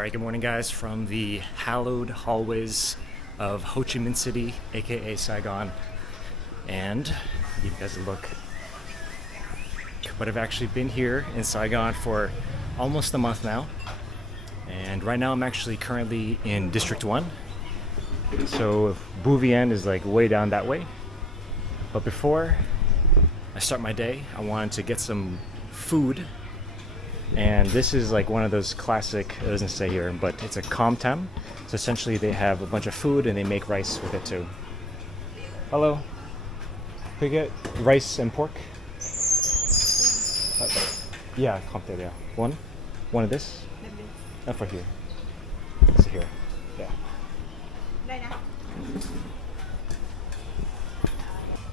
Alright, good morning guys from the hallowed hallways of Ho Chi Minh City, aka Saigon. And give you guys a look. But I've actually been here in Saigon for almost a month now. And right now I'm actually currently in District 1. So Bu Vien is like way down that way. But before I start my day, I wanted to get some food. And this is like one of those classic, it doesn't say here, but it's a com tam. So essentially they have a bunch of food and they make rice with it too. Hello. Could you get rice and pork? Yeah, com tam, yeah. One of this? Not for here. It's here. Yeah.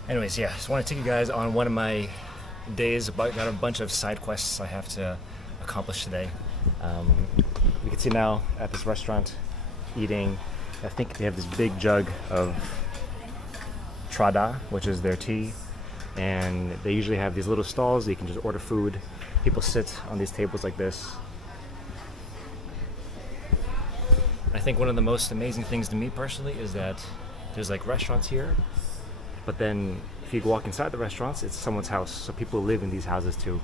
Anyways, yeah, just want to take you guys on one of my days. Got a bunch of side quests I have to accomplish today. You can see now at this restaurant eating, I think they have this big jug of trada, which is their tea, and they usually have these little stalls that you can just order food. People sit on these tables like this. I think one of the most amazing things to me personally is that there's like restaurants here, but then if you walk inside the restaurants, it's someone's house, so people live in these houses too.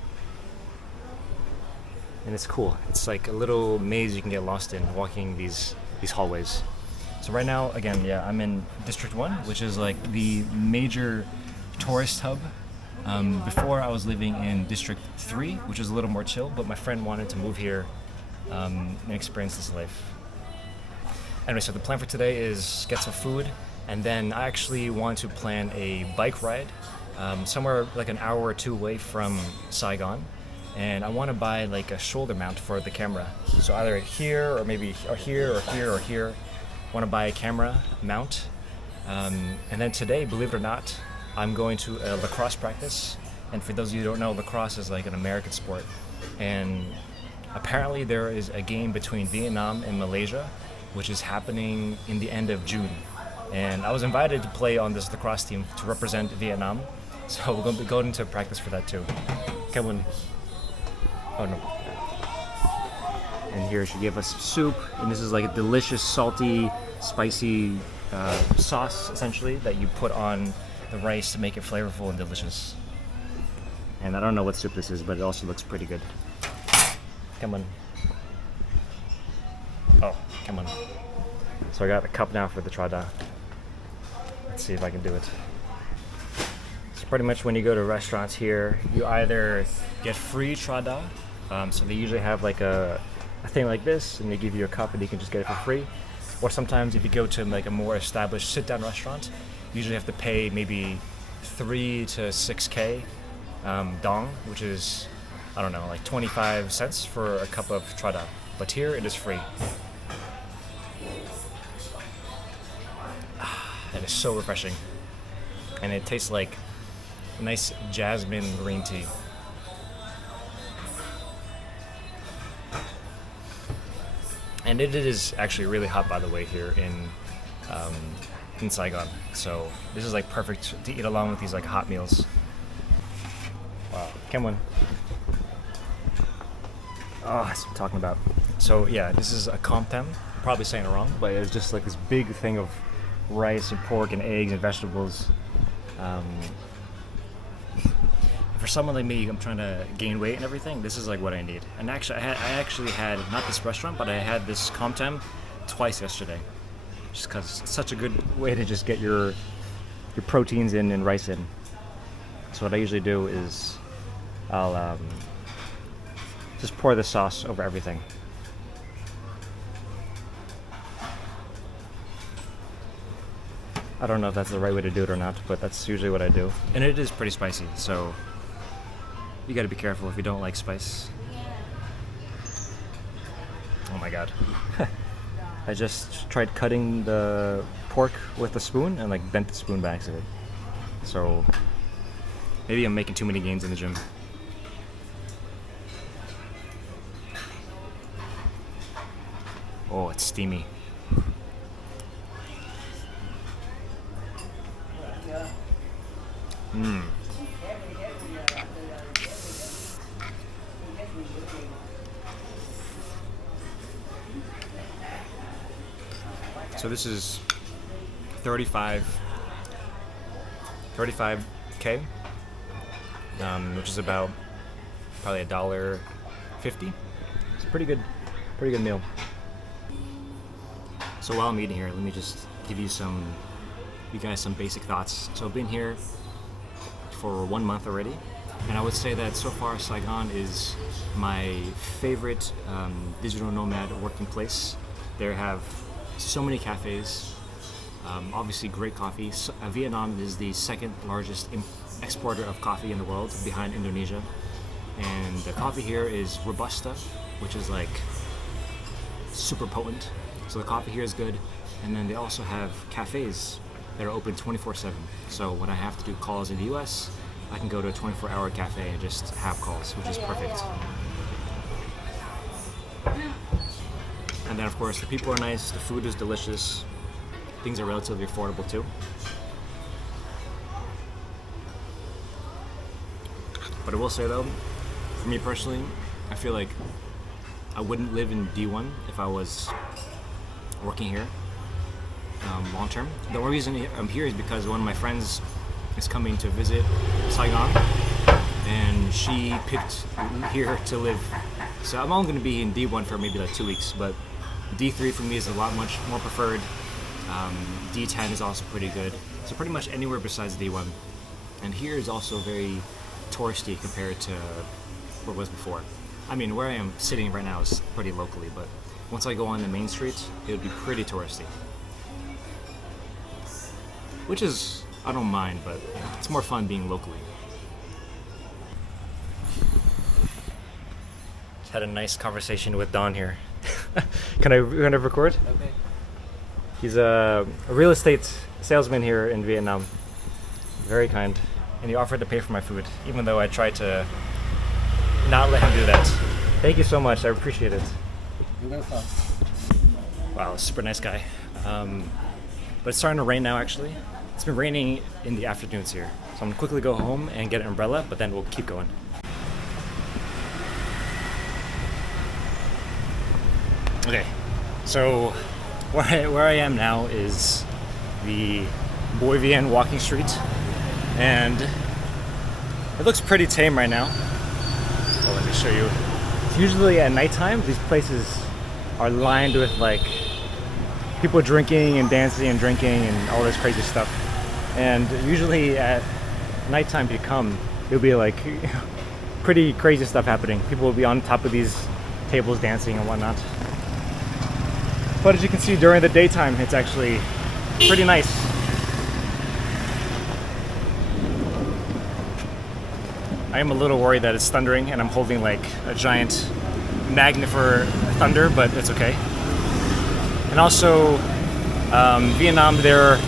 And it's cool. It's like a little maze you can get lost in walking these hallways. So right now, again, yeah, I'm in District 1, which is like the major tourist hub. Before I was living in District 3, which is a little more chill, but my friend wanted to move here and experience this life. Anyway, so the plan for today is get some food, and then I actually want to plan a bike ride somewhere like an hour or two away from Saigon. And I want to buy like a shoulder mount for the camera. So either here or maybe here or here or here. I want to buy a camera mount. And then today, believe it or not, I'm going to a lacrosse practice. And for those of you who don't know, lacrosse is like an American sport. And apparently there is a game between Vietnam and Malaysia, which is happening in the end of June. And I was invited to play on this lacrosse team to represent Vietnam. So we're going to be going to practice for that too. Kevin. Oh no. And here she gave us some soup, and this is like a delicious, salty, spicy sauce, essentially, that you put on the rice to make it flavorful and delicious. And I don't know what soup this is, but it also looks pretty good. Come on. Oh, come on. So I got a cup now for the trada. Let's see if I can do it. So pretty much when you go to restaurants here, you either get free trada. So they usually have like a thing like this, and they give you a cup and you can just get it for free. Or sometimes if you go to like a more established sit-down restaurant, you usually have to pay maybe 3 to 6K dong, which is, I don't know, like 25 cents for a cup of trada. But here it is free. It is so refreshing. And it tastes like nice jasmine green tea. And it is actually really hot, by the way, here in Saigon. So this is like perfect to eat along with these like hot meals. Wow, come on. Oh, that's what I'm talking about. So yeah, this is a com tam. Probably saying it wrong, but it's just like this big thing of rice and pork and eggs and vegetables. For someone like me, I'm trying to gain weight and everything, this is like what I need. And actually, I actually had, not this restaurant, but I had this com tam twice yesterday. Just because it's such a good way to just get your proteins in and rice in. So what I usually do is I'll just pour the sauce over everything. I don't know if that's the right way to do it or not, but that's usually what I do. And it is pretty spicy, so you gotta be careful if you don't like spice. Oh my god. I just tried cutting the pork with a spoon and like bent the spoon by accident. So maybe I'm making too many gains in the gym. Oh, it's steamy. Mmm. So this is 35K, which is about probably $1.50. It's a pretty good meal. So while I'm eating here, let me just give you guys some basic thoughts. So I've been here for 1 month already, and I would say that so far Saigon is my favorite digital nomad working place. There have so many cafes, obviously great coffee. Vietnam is the second largest exporter of coffee in the world, behind Indonesia. And the coffee here is Robusta, which is like super potent. So the coffee here is good. And then they also have cafes that are open 24/7. So when I have to do calls in the US, I can go to a 24-hour cafe and just have calls, which is perfect. And then of course the people are nice, the food is delicious, things are relatively affordable too. But I will say though, for me personally, I feel like I wouldn't live in D1 if I was working here long term. The only reason I'm here is because one of my friends is coming to visit Saigon, and she picked here to live. So I'm only going to be in D1 for maybe like 2 weeks, but D3 for me is much more preferred. D10 is also pretty good. So pretty much anywhere besides D1. And here is also very touristy compared to where it was before. I mean, where I am sitting right now is pretty locally, but once I go on the main street, it would be pretty touristy. Which is, I don't mind, but it's more fun being locally. Just had a nice conversation with Don here. Can I record? Okay. He's a real estate salesman here in Vietnam. Very kind. And he offered to pay for my food, even though I tried to not let him do that. Thank you so much. I appreciate it. You're welcome. Wow, super nice guy. But it's starting to rain now, actually. It's been raining in the afternoons here. So I'm gonna quickly go home and get an umbrella, but then we'll keep going. Okay, so where I am now is the Boi Vien walking street, and it looks pretty tame right now. So let me show you. It's usually at nighttime, these places are lined with like people drinking and dancing and drinking and all this crazy stuff. And usually at nighttime, if you come, it'll be like pretty crazy stuff happening. People will be on top of these tables dancing and whatnot. But as you can see, during the daytime, it's actually pretty nice. I am a little worried that it's thundering and I'm holding like a giant magnet for thunder, but it's okay. And also, Vietnam, their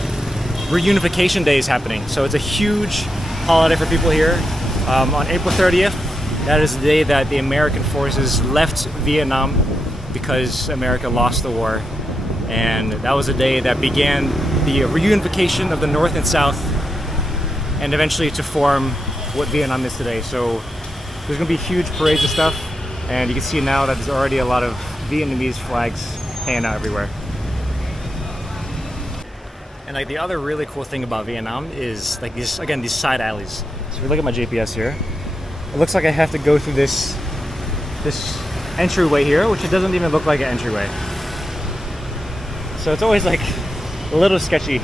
reunification day is happening. So it's a huge holiday for people here. On April 30th, that is the day that the American forces left Vietnam because America lost the war. And that was the day that began the reunification of the North and South, and eventually to form what Vietnam is today. So there's gonna be huge parades and stuff, and you can see now that there's already a lot of Vietnamese flags hanging out everywhere. And like the other really cool thing about Vietnam is like these side alleys. So if you look at my GPS here, it looks like I have to go through this entryway here, which it doesn't even look like an entryway. So it's always like a little sketchy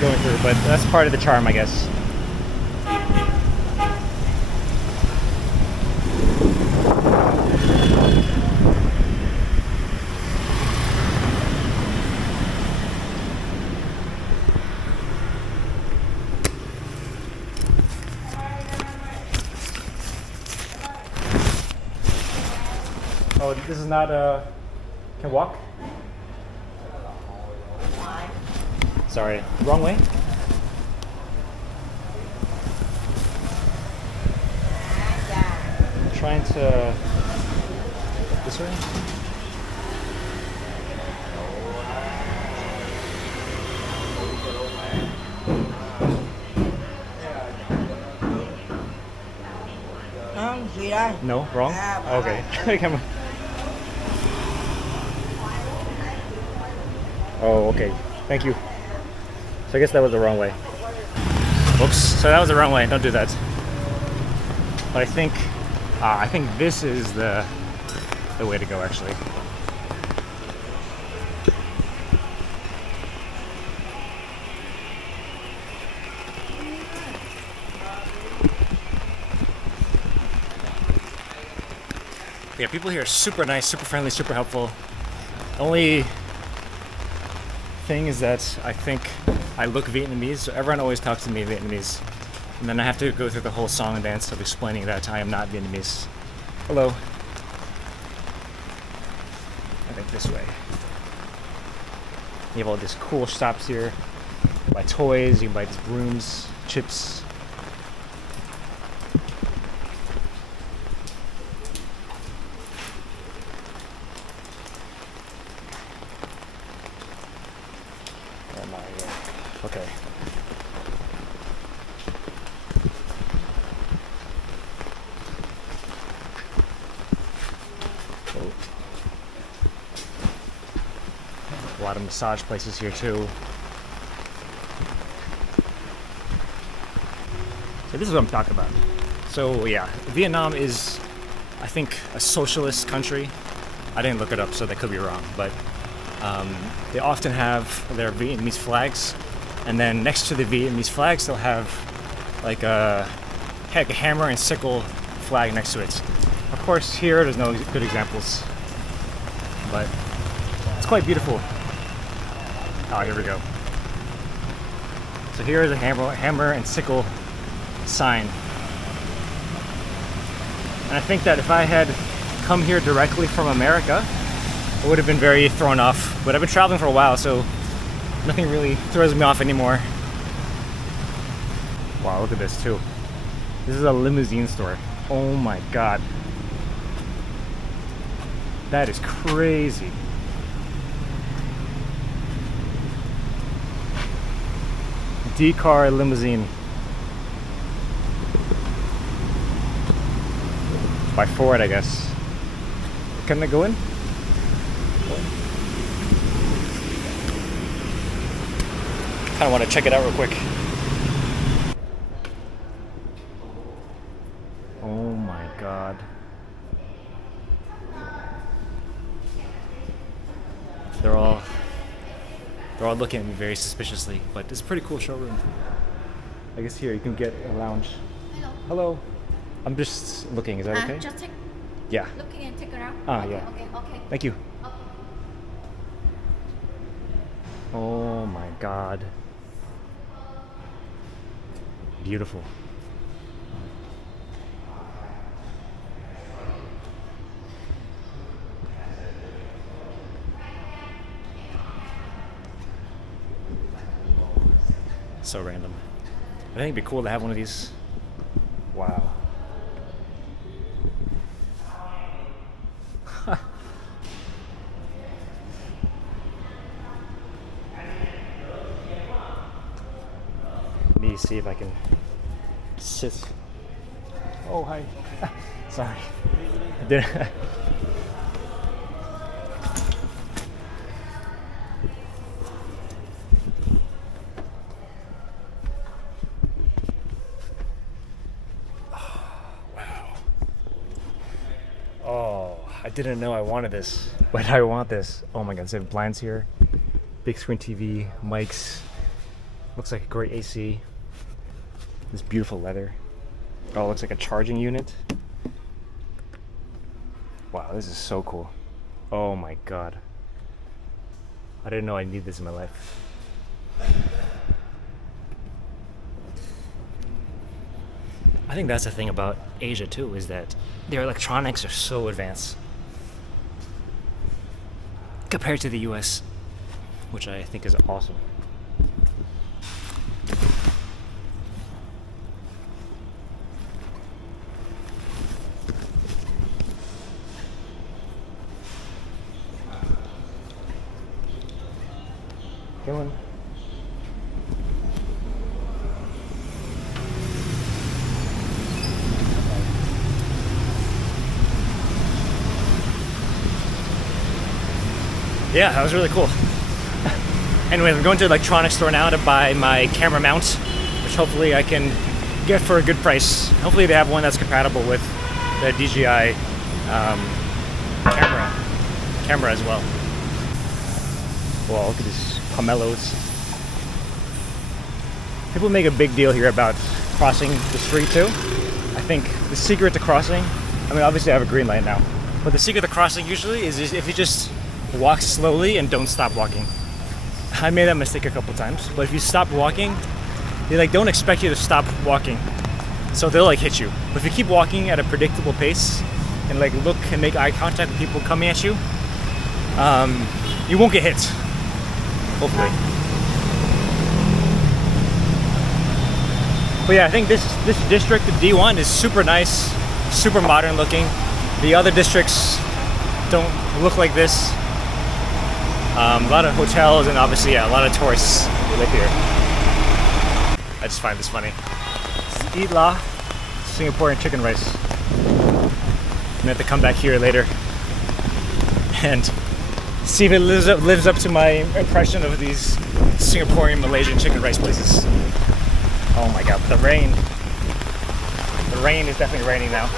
going through, but that's part of the charm, I guess. Oh, this is not can walk? Sorry, wrong way? I'm trying to... this way? Gì đây? No, wrong? Okay. Come on. Oh, okay. Thank you. So I guess that was the wrong way. Oops. So that was the wrong way. Don't do that. But I think this is the way to go, actually. Yeah, people here are super nice, super friendly, super helpful. Only thing is that I think I look Vietnamese, so everyone always talks to me in Vietnamese. And then I have to go through the whole song and dance of explaining that I am not Vietnamese. Hello. I think this way. You have all these cool shops here. You can buy toys, you can buy these brooms, chips. Okay. A lot of massage places here too. So this is what I'm talking about. So yeah, Vietnam is, I think, a socialist country. I didn't look it up, so that could be wrong, but they often have their Vietnamese flags, and then next to the Vietnamese flags they'll have like a hammer and sickle flag next to it. Of course here there's no good examples, but it's quite beautiful. Oh, here we go. So here is a hammer and sickle sign. And I think that if I had come here directly from America, I would have been very thrown off. But I've been traveling for a while, so nothing really throws me off anymore. Wow, look at this too. This is a limousine store. Oh my god. That is crazy. D-car limousine. By Ford, I guess. Can I go in? Kind of want to check it out real quick. Oh my god. They're all looking at me very suspiciously, but it's a pretty cool showroom. I guess here you can get a lounge. Hello. Hello. I'm just looking. Is that okay? Just take. Yeah. Looking and take around. Ah, yeah. Okay. Thank you. Okay. Oh my god. Beautiful. So random. I think it'd be cool to have one of these. Wow. Let me see if I can sit. Oh, hi. Sorry. I didn't. I didn't know I wanted this, but I want this. Oh my god, they have blinds here. Big screen TV, mics. Looks like a great AC. This beautiful leather. Oh, it looks like a charging unit. Wow, this is so cool. Oh my god. I didn't know I needed this in my life. I think that's the thing about Asia too, is that their electronics are so advanced compared to the US, which I think is awesome. Come on. Yeah, that was really cool. Anyway, I'm going to the electronics store now to buy my camera mount, which hopefully I can get for a good price. Hopefully they have one that's compatible with the DJI camera as well. Wow, look at these pomelos. People make a big deal here about crossing the street too. I think the secret to crossing, I mean obviously I have a green light now, but the secret to crossing usually is if you just walk slowly and don't stop walking. I made that mistake a couple times, but if you stop walking, they like don't expect you to stop walking. So they'll like hit you. But if you keep walking at a predictable pace and like look and make eye contact with people coming at you, you won't get hit. Hopefully. But yeah, I think this district, the D1, is super nice, super modern looking. The other districts don't look like this. A lot of hotels and obviously, yeah, a lot of tourists live here. I just find this funny. This is Eat La, Singaporean chicken rice. I'm gonna have to come back here later and see if it lives up to my impression of these Singaporean Malaysian chicken rice places. Oh my god, the rain. The rain is definitely raining now.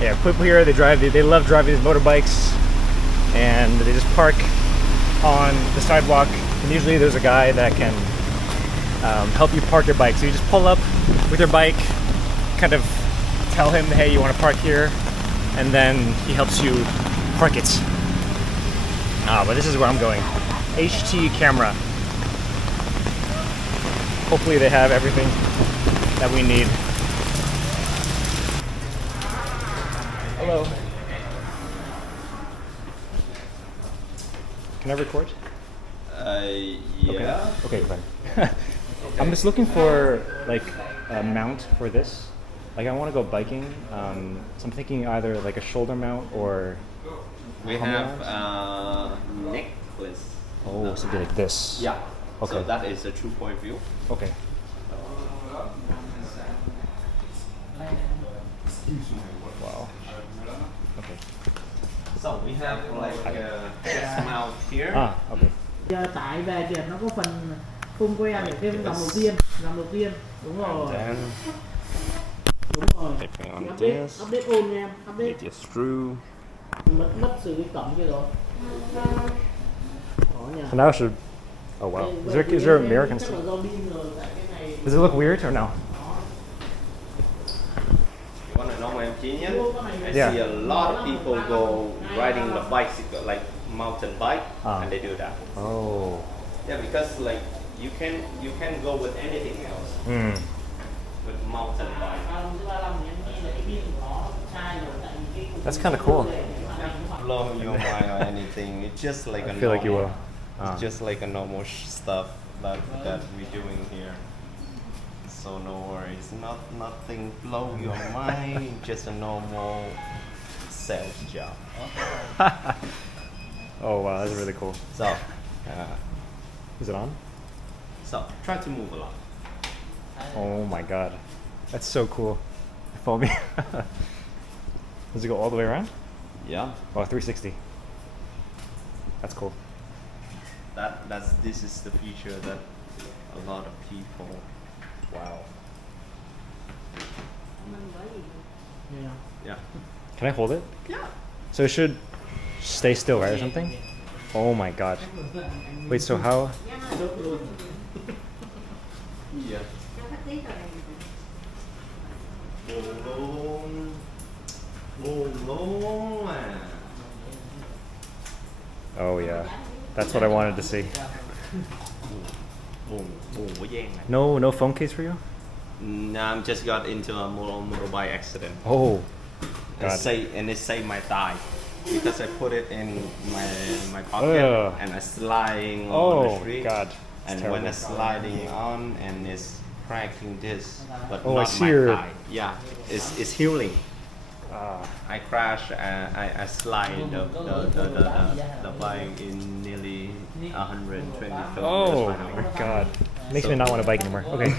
Yeah, people here, they love driving these motorbikes, and they just park on the sidewalk, and usually there's a guy that can help you park your bike. So you just pull up with your bike, kind of tell him, hey, you want to park here, and then he helps you park it. But this is where I'm going. HT camera. Hopefully they have everything that we need. Hello. Can I record? Yeah. Okay, fine. I'm just looking for like a mount for this. Like I want to go biking. So I'm thinking either like a shoulder mount or. We have necklace. Oh, something like this. Yeah. Okay. So that is a 2-point view. Okay. Wow. Okay. So we have like a chest mount here. Okay. Giờ tại về Việt nó có phần khung quen để thêm dòng đầu tiên, đúng rồi. Đúng rồi. Update on nha em, update. Get your screw. Mất sự cái cổng kia rồi. So now I should. Oh wow. Is there American stuff? Does it look weird or no? You want to know my opinion? I Yeah. see a lot of people go riding the bicycle, like mountain bike, and they do that. Oh. Yeah, because like you can go with anything else. With mountain bike. That's kind of cool. Blow your mind or anything. It's just like I feel like you will. It's just like a normal stuff that we're doing here. So no worries. Nothing blow your mind. Just a normal sales job. Oh wow, that's really cool. So, Is it on? so try to move a lot. Oh my god. That's so cool. Follow me. Does it go all the way around? Yeah. Oh, 360. That's cool. This is the feature that a lot of people. Wow. Yeah. Can I hold it? Yeah. So it should stay still, right, or something? Oh my god. Wait, so how? Yeah. Oh yeah. That's what I wanted to see. No phone case for you? No, I'm just got into a motorbike accident. Oh. God. And it saved my thigh because I put it in my pocket Ugh. and I sliding on the Oh street. god. And terrible. when I sliding on and it's cracking this, but Oh, I not see my your- thigh. Yeah, it's healing. I crash and I slide the bike in nearly 120 kilometers Oh per hour. my god. Makes me not want to bike anymore. Okay.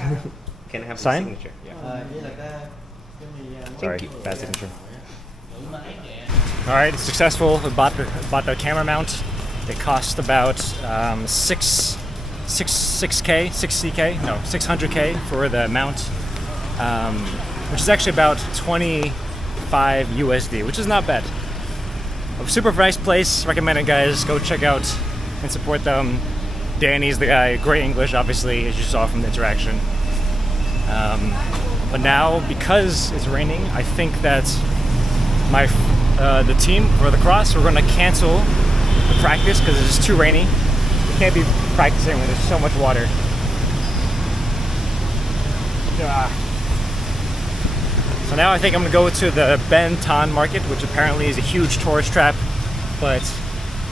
Can I have the Sign? signature? Yeah. Sorry, bad signature. All right, it's successful. We bought the camera mount. It cost about 600K for the mount, which is actually about 25 USD, which is not bad. A super nice place. Recommend it, guys. Go check out and support them. Danny's the guy. Great English, obviously, as you saw from the interaction. But now, because it's raining, I think that the team for the cross, we're going to cancel the practice because it's just too rainy. We can't be practicing when there's so much water. So now I think I'm going to go to the Ben Thanh market, which apparently is a huge tourist trap, but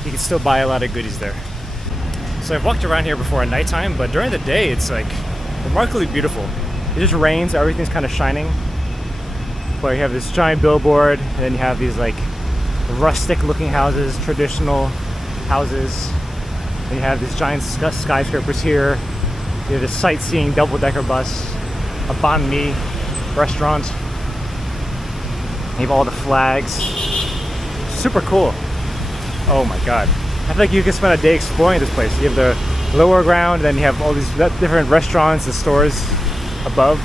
you can still buy a lot of goodies there. So I've walked around here before at nighttime, but during the day it's like remarkably beautiful. It just rains, everything's kind of shining. But you have this giant billboard, and then you have these like rustic looking houses, traditional houses. And you have these giant skyscrapers here. You have this sightseeing double-decker bus, a banh mi restaurant. You have all the flags. Super cool. Oh my god. I feel like you can spend a day exploring this place. You have the lower ground, then you have all these different restaurants and stores above.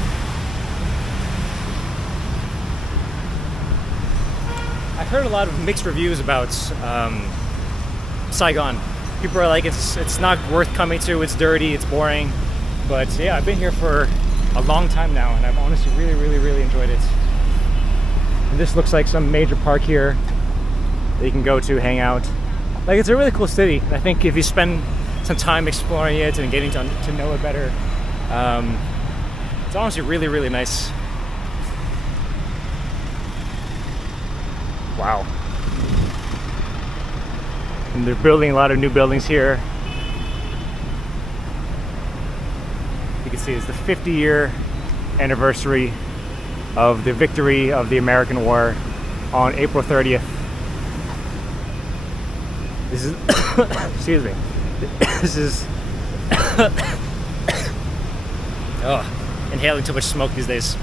I've heard a lot of mixed reviews about Saigon. People are like, it's not worth coming to, it's dirty, it's boring. But yeah, I've been here for a long time now, and I've honestly really enjoyed it. And this looks like some major park here that you can go to, hang out. Like, it's a really cool city. I think if you spend some time exploring it and getting to know it better, it's honestly really nice. Wow. And they're building a lot of new buildings here. You can see it's the 50-year anniversary of the victory of the American War on April 30th. This is, excuse me. This is, inhaling too much smoke these days.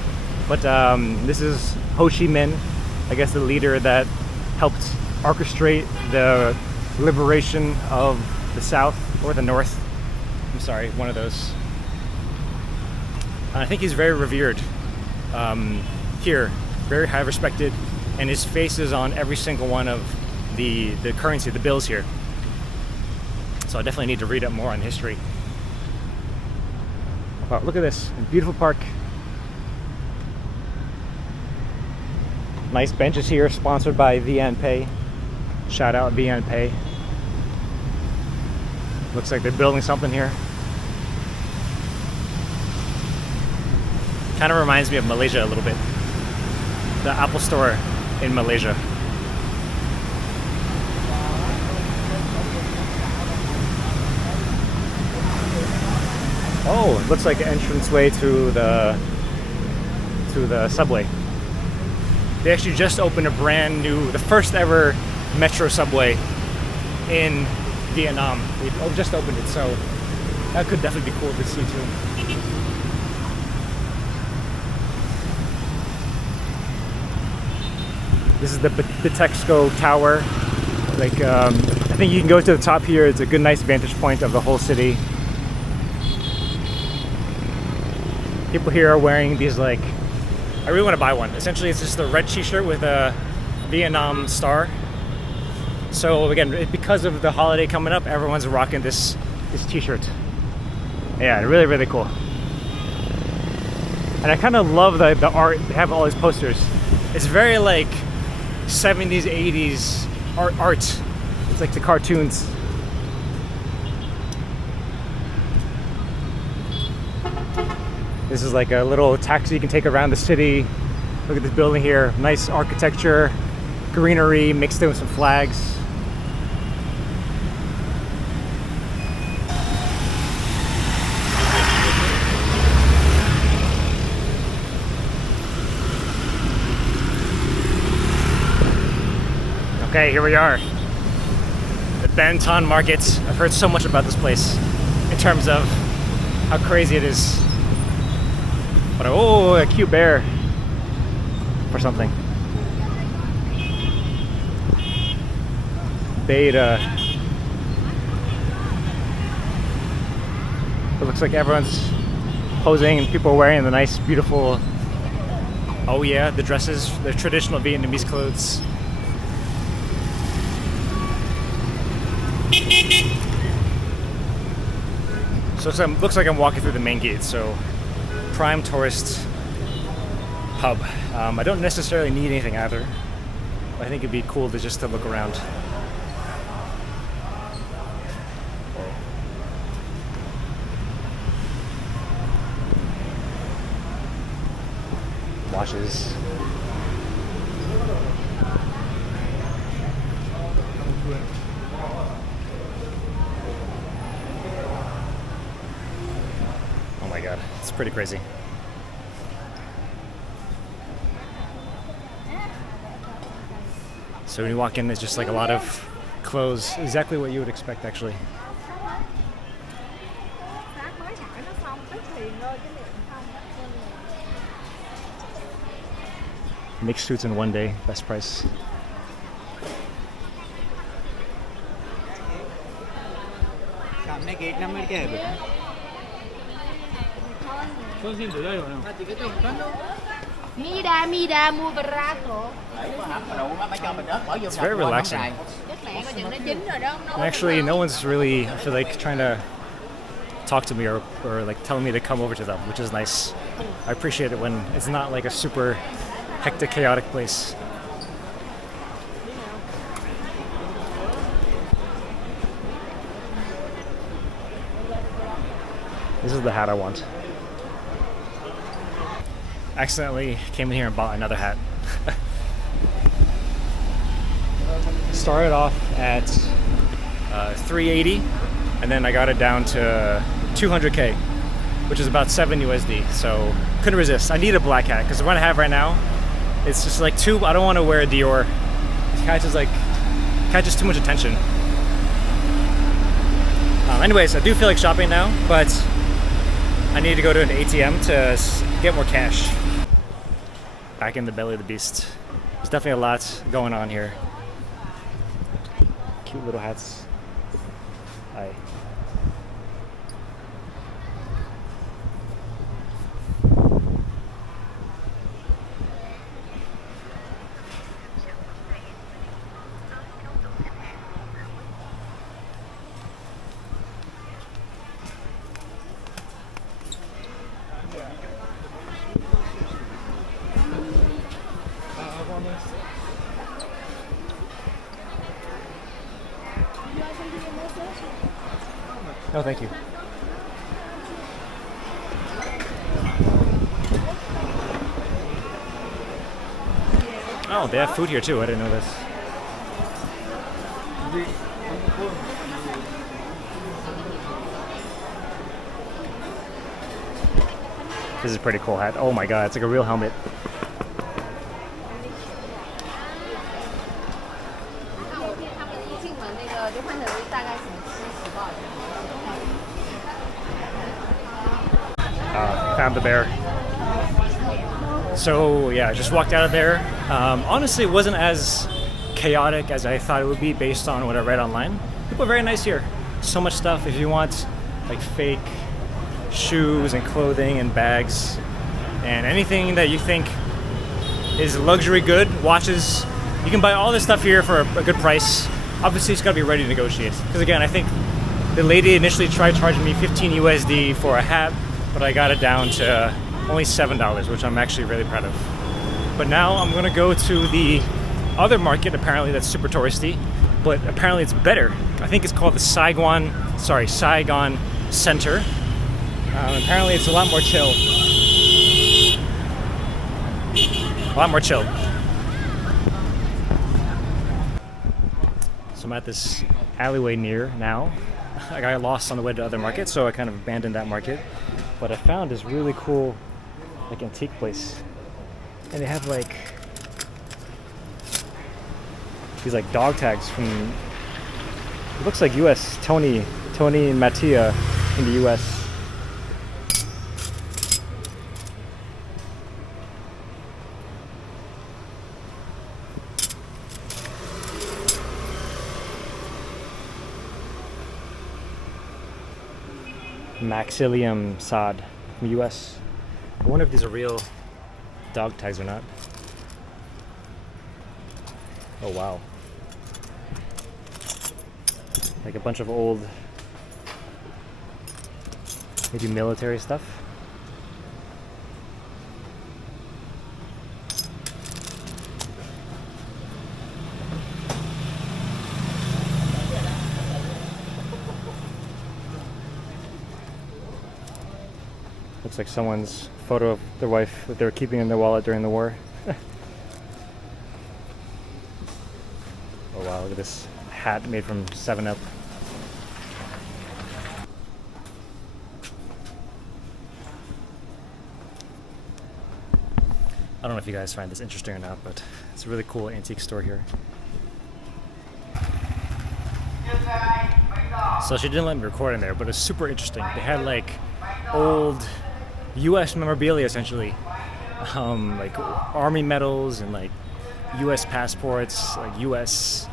But this is Ho Chi Minh, I guess the leader that helped orchestrate the liberation of the South or the North. I'm sorry, one of those. I think he's very revered here, very high respected, and his face is on every single one of the currency, the bills here. So I definitely need to read up more on history. Wow, look at this beautiful park. Nice benches here, sponsored by VNPay. Shout out VNPay. Looks like they're building something here. Kind of reminds me of Malaysia a little bit. The Apple Store in Malaysia. Oh, it looks like an entranceway to the subway. They actually just opened a brand new, the first ever metro subway in Vietnam. They just opened it, so that could definitely be cool to see too. This is the Bitexco Tower. Like, I think you can go to the top here. It's a good, nice vantage point of the whole city. People here are wearing these, like, I really want to buy one. Essentially, it's just a red t-shirt with a Vietnam star. So again, because of the holiday coming up, everyone's rocking this t-shirt. Yeah, really cool. And I kind of love the art. They have all these posters. It's very like 70s, 80s art. It's like the cartoons. This is like a little taxi you can take around the city. Look at this building here. Nice architecture, greenery mixed in with some flags. Okay, here we are. The Ben Thanh Market. I've heard so much about this place in terms of how crazy it is. But oh, a cute bear or something. beta. It looks like everyone's posing and people are wearing the nice, beautiful, oh yeah, the dresses, the traditional Vietnamese clothes. So it looks like I'm walking through the main gate, so prime tourist hub. I don't necessarily need anything either. I think it'd be cool to just to look around. Watches. Oh my god, it's pretty crazy. So when you walk in, it's just like a lot of clothes, exactly what you would expect actually. Mixed suits in one day, best price. It's very relaxing. Actually, no one's really, I feel like, trying to talk to me or like telling me to come over to them, which is nice. I appreciate it when it's not like a super hectic, chaotic place. This is the hat I want. Accidentally came in here and bought another hat. Started off at 380 and then I got it down to 200k, which is about 7 USD, so couldn't resist. I need a black hat because the one I have right now, it's just like I don't want to wear a Dior. It catches too much attention. Anyways, I do feel like shopping now, but I need to go to an ATM to get more cash. Back in the belly of the beast. There's definitely a lot going on here. Cute little hats. Hi. No, thank you. Oh, they have food here too. I didn't know this. This is a pretty cool hat. Oh my god, it's like a real helmet. Found the bear. So yeah, just walked out of there. Honestly, it wasn't as chaotic as I thought it would be based on what I read online. People are very nice here. So much stuff. If you want like fake shoes and clothing and bags and anything that you think is luxury good, watches, you can buy all this stuff here for a good price. Obviously, it's got to be ready to negotiate. Because again, I think the lady initially tried charging me 15 USD for a hat, but I got it down to only $7, which I'm actually really proud of. But now I'm gonna go to the other market, apparently that's super touristy, but apparently it's better. I think it's called the Saigon Center. Apparently it's a lot more chill. So I'm at this alleyway near now. I got lost on the way to other markets, so I kind of abandoned that market. But I found this really cool, like, antique place, and they have like these like dog tags from, it looks like U.S. Tony and Mattia in the U.S. Maxillium sod from US. I wonder if these are real dog tags or not. Oh wow. Like a bunch of old, maybe military stuff. Looks like someone's photo of their wife that they were keeping in their wallet during the war. Oh wow, look at this hat made from 7-Up. I don't know if you guys find this interesting or not, but it's a really cool antique store here. So she didn't let me record in there, but it's super interesting. They had like old US memorabilia essentially, like army medals and like US passports, like US,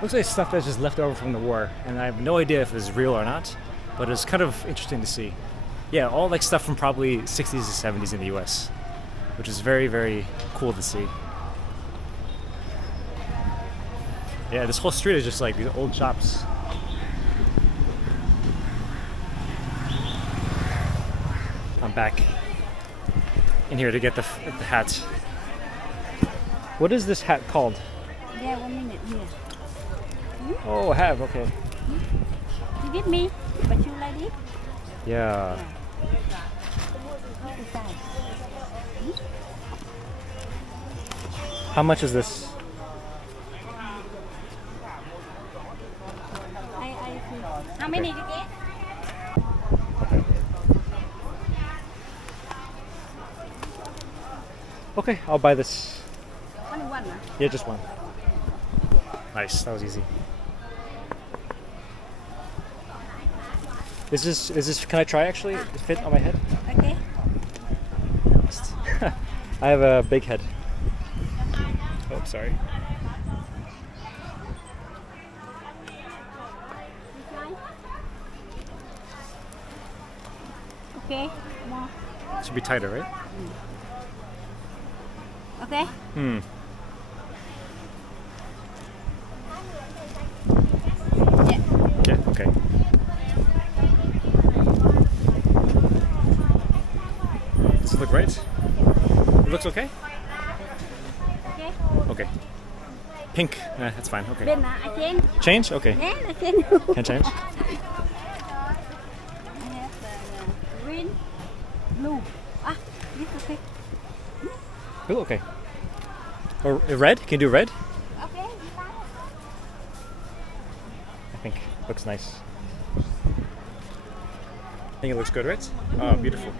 looks like stuff that's just left over from the war, and I have no idea if it's real or not, but it's kind of interesting to see. Yeah, all like stuff from probably 60s to 70s in the US, which is very, very cool to see. Yeah, this whole street is just like these old shops. I'm back in here to get the hat. What is this hat called? Yeah, 1 minute here. Oh, I have, okay. You give me, but you like it? Yeah. How much is this? How many you get? Okay, I'll buy this. Only one, huh? Yeah, just one. Nice, that was easy. Is this, can I try actually? Does it fit on my head? Okay. I have a big head. Oh, sorry. Okay, more. It should be tighter, right? Okay. Hmm. Yeah. Yeah, okay. Does it look right? It looks okay? Okay. Okay. Pink. That's fine. Okay. Bên nào? I change. Change? Okay. Yeah, I change. Can I change? I have green, blue. Ah, this okay. Ooh, okay. Or red? Can you do red? Okay. I think looks nice. I think it looks good, right? Oh, beautiful.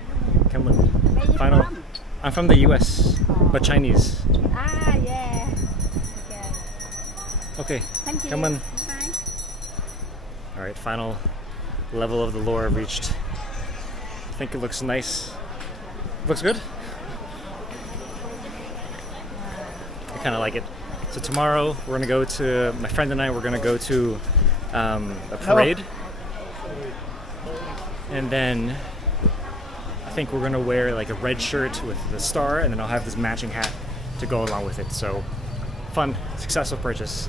Come on. Where you Final. from? I'm from the US, but Chinese. Ah, yeah. Okay. Okay. Thank you. Come on. Bye. All right, final level of the lore reached. I think it looks nice. Looks good? I kind of like it. So tomorrow we're gonna go to, my friend and I, we're gonna go to a parade. And then I think we're gonna wear like a red shirt with the star, and then I'll have this matching hat to go along with it. So fun, successful purchase.